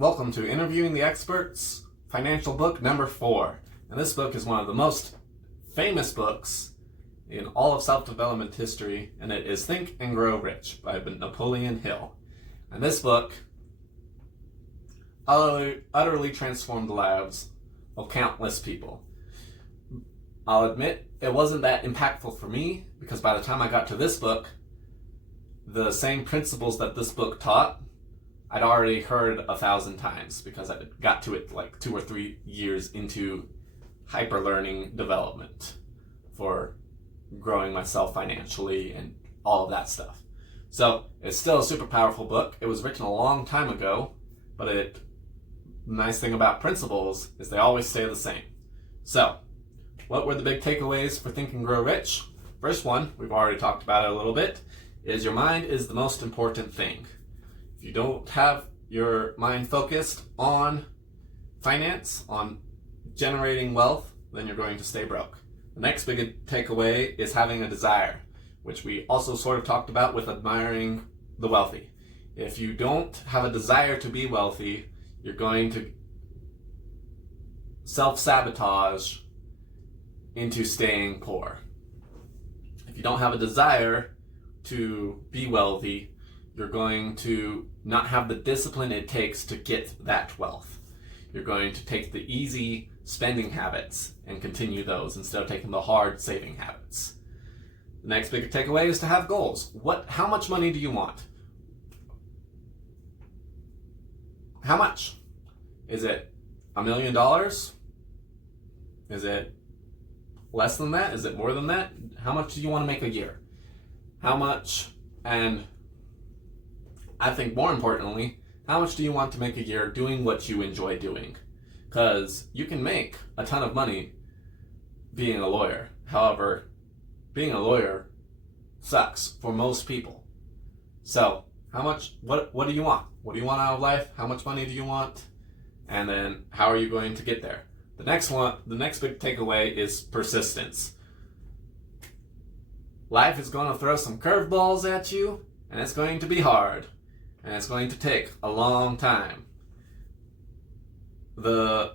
Welcome to Interviewing the Experts, financial book number 4. And this book is one of the most famous books in all of self-development history, and it is Think and Grow Rich by Napoleon Hill. And this book utterly transformed the lives of countless people. I'll admit it wasn't that impactful for me, because by the time I got to this book, the same principles that this book taught, I'd already heard 1,000 times, because I got to it like 2 or 3 years into hyper-learning development for growing myself financially and all of that stuff. So it's still a super powerful book. It was written a long time ago, but the nice thing about principles is they always stay the same. So what were the big takeaways for Think and Grow Rich? First one, we've already talked about it a little bit, is your mind is the most important thing. If you don't have your mind focused on finance, on generating wealth, then you're going to stay broke. The next big takeaway is having a desire, which we also sort of talked about with admiring the wealthy. If you don't have a desire to be wealthy, you're going to self-sabotage into staying poor. If you don't have a desire to be wealthy, you're going to not have the discipline it takes to get that wealth. You're going to take the easy spending habits and continue those instead of taking the hard saving habits. The next big takeaway is to have goals. How much money do you want? How much? Is it $1 million? Is it less than that? Is it more than that? How much do you want to make a year? How much? And I think more importantly, how much do you want to make a year doing what you enjoy doing? Because you can make a ton of money being a lawyer. However, being a lawyer sucks for most people. So, what do you want? What do you want out of life? How much money do you want? And then how are you going to get there? The next big takeaway is persistence. Life is going to throw some curveballs at you, and it's going to be hard, and it's going to take a long time. The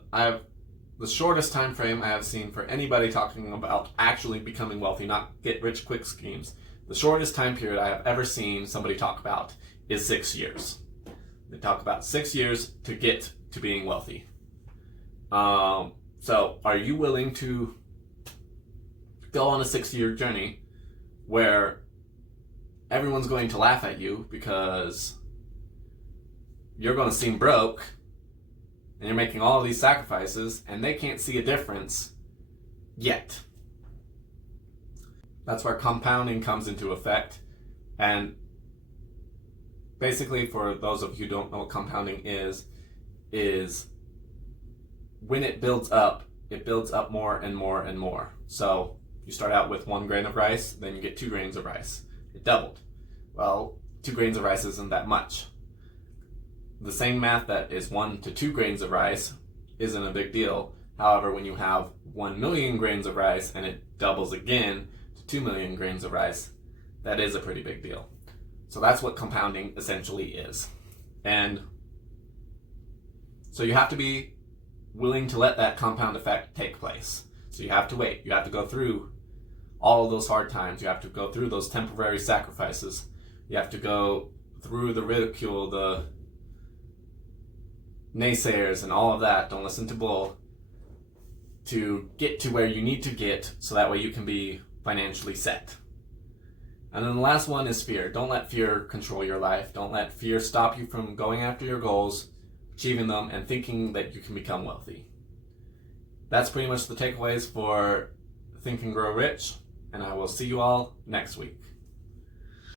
shortest time frame I have seen for anybody talking about actually becoming wealthy, not get rich quick schemes, the shortest time period I have ever seen somebody talk about is 6 years. They talk about 6 years to get to being wealthy. So are you willing to go on a 6-year journey where everyone's going to laugh at you because you're going to seem broke and you're making all of these sacrifices and they can't see a difference yet? That's where compounding comes into effect. And basically, for those of you who don't know what compounding is when it builds up more and more and more. So you start out with 1 grain of rice, then you get 2 grains of rice. It doubled. Well, 2 grains of rice isn't that much. The same math that is 1 to 2 grains of rice isn't a big deal. However, when you have 1 million grains of rice and it doubles again to 2 million grains of rice, that is a pretty big deal. So that's what compounding essentially is. And so you have to be willing to let that compound effect take place. So you have to wait. You have to go through all of those hard times. You have to go through those temporary sacrifices. You have to go through the ridicule, the naysayers, and all of that. Don't listen to bull, to get to where you need to get so that way you can be financially set. And then the last one is fear. Don't let fear control your life. Don't let fear stop you from going after your goals, achieving them, and thinking that you can become wealthy. That's pretty much the takeaways for Think and Grow Rich, and I will see you all next week.